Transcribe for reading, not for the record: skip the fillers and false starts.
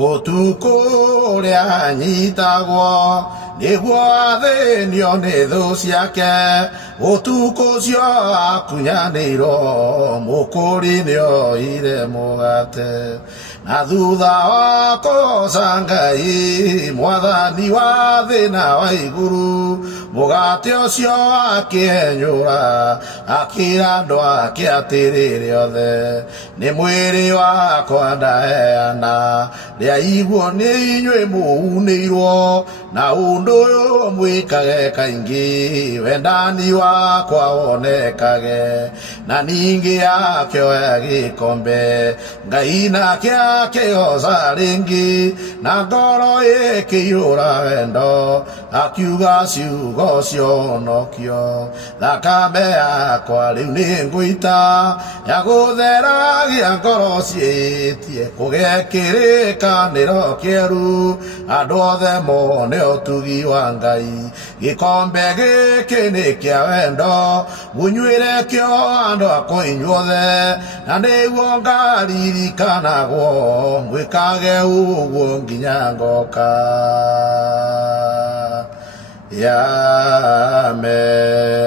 Otuko rea nyitagwo nĩguo thĩnio nĩ thũ ciake Otuko cio akunyanĩirwo mũkũri nĩoire mũgate na thutha wa kũgoca Ngai mwathani wa thĩna wa igũrũ mũgate ũcio akĩenyũra akĩra andũ ake atĩrĩrĩ othe nĩ mwĩrĩ wakwa ndaheana rĩaiguo nĩ inyuĩ mũunĩirwo na ũndũ ũyũ mwĩkage kaingĩ wendani wakwa wonekage na ningĩ akĩoya gĩkombe Ngai nake akĩgoca rĩngĩ na ngoro ĩkĩiyũra wendo akiuga ciugo cia ũhonokio thakame yakwa rĩu nĩ ngũita ya gũtheragia ngoro ciĩtie kũgĩa kĩrĩkanĩro kĩerũ andũ othe mone ũtugi wa Ngai gĩkombe gĩkĩ nĩ kĩa wendo mũnyuĩre kĩo andũ akwa inyuothe na nĩguo ngaririkanagwo mwĩkage ũguo nginya ngoka Amen.